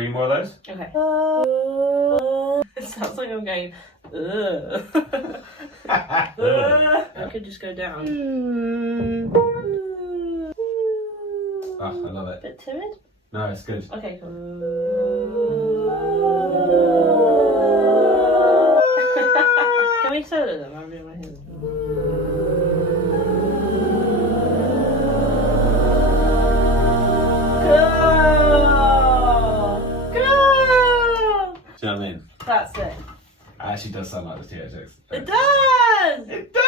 3 more of those. Okay. It sounds like I'm going. Ugh. I could just go down. Oh, I love it. Bit timid. No, it's good. Okay, cool. Can we solo them? I'm doing my hands. Go! Do you know what I mean? That's it. It actually does sound like the THX. It does! It does!